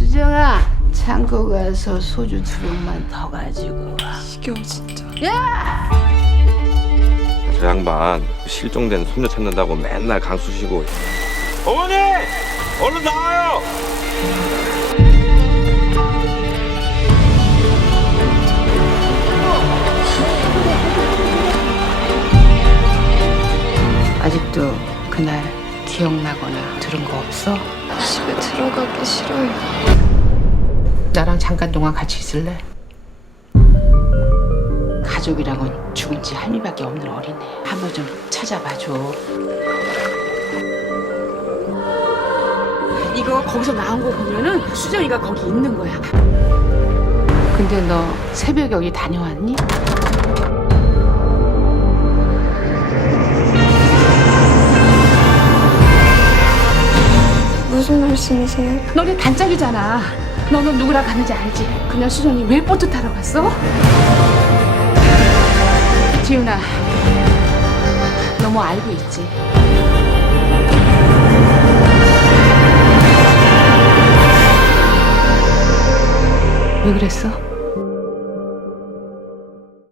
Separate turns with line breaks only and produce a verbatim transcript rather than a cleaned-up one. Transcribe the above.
수정아, 창고 가서 소주 두 병만 더 가지고 와.
지겨워 진짜.
저 양반 실종된 손녀 찾는다고 맨날 강수 쉬고. 어머니! 얼른 나와요!
아직도 그날 기억나거나 들은 거 없어?
집에 들어가기 싫어요.
나랑 잠깐 동안 같이 있을래? 가족이랑은 죽은 지 할미밖에 없는 어린애. 한번 좀 찾아봐줘. 이거 거기서 나온 거 보면은 수정이가 거기 있는 거야. 근데 너 새벽에 여기 다녀왔니?
무슨 말씀이세요?
너네 단짝이잖아. 너는 누구랑 갔는지 알지? 그날 수정이 왜 보트 타러 갔어? 지훈아, 너 뭐 알고 있지? 왜 그랬어?